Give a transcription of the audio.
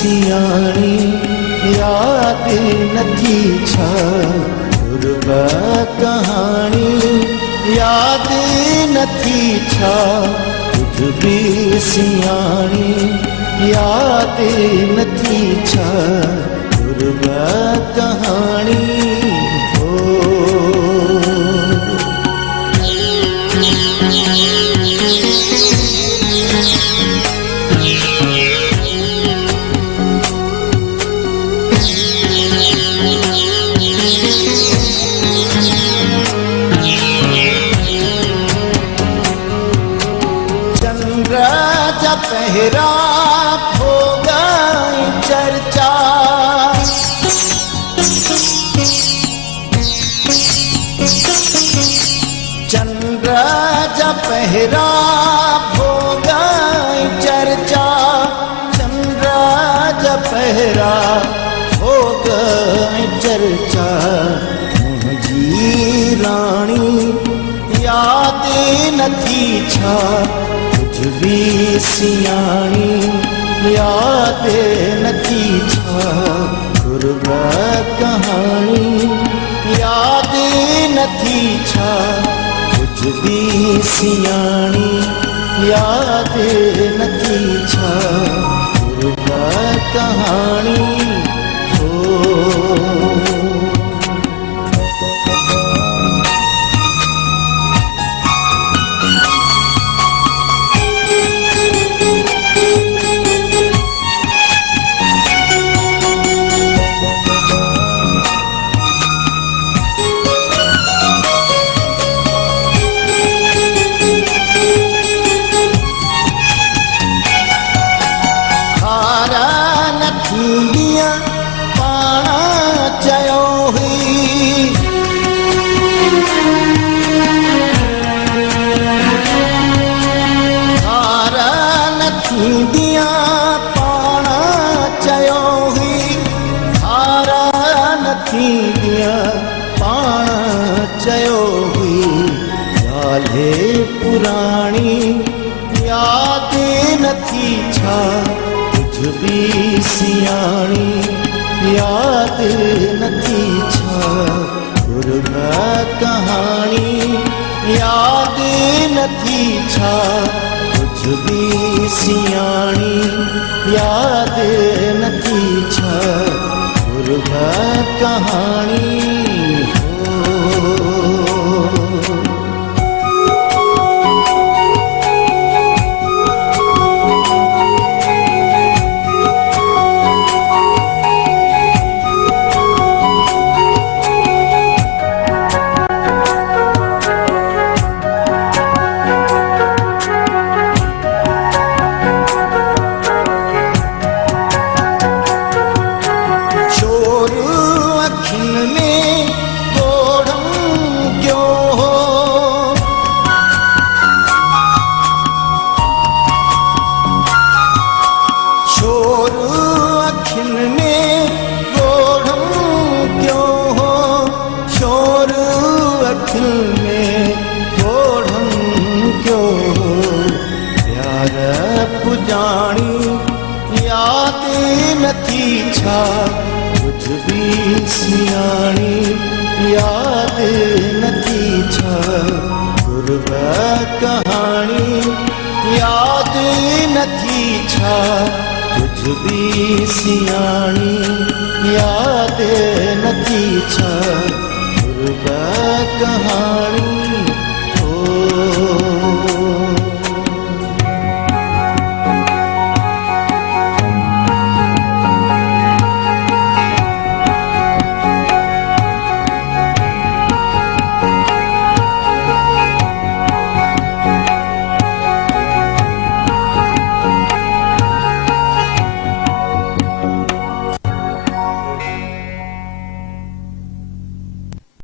सियाणी याद नथी छा पूर्व कहानी याद नथी छा कुछ भी सियाणी याद नथी छा पूर्व कहानी पहरा हो गई चर्चा चंद्र जब पहरा हो गई चर्चा चंद्र जब पहरा हो गई चर्चा मुझी रानी याद नथी छा भी सियाणी याद नथी छा पूर्व कहानी याद नथी छा कुछ भी सियाणी याद नथी छा पूर्व कहानी पुरानी याद नथी छा कुछ भी सियाणी याद नथी छा पूर्व कहानी याद नथी छा कुछ भी सियाणी याद नथी छा पूर्व कहानी याद नथी छा कुछ भी सियाणी याद नथी छा पूर्व कहानी याद नथी छा कुछ भी सियाणी याद नथी छा पूर्व कहानी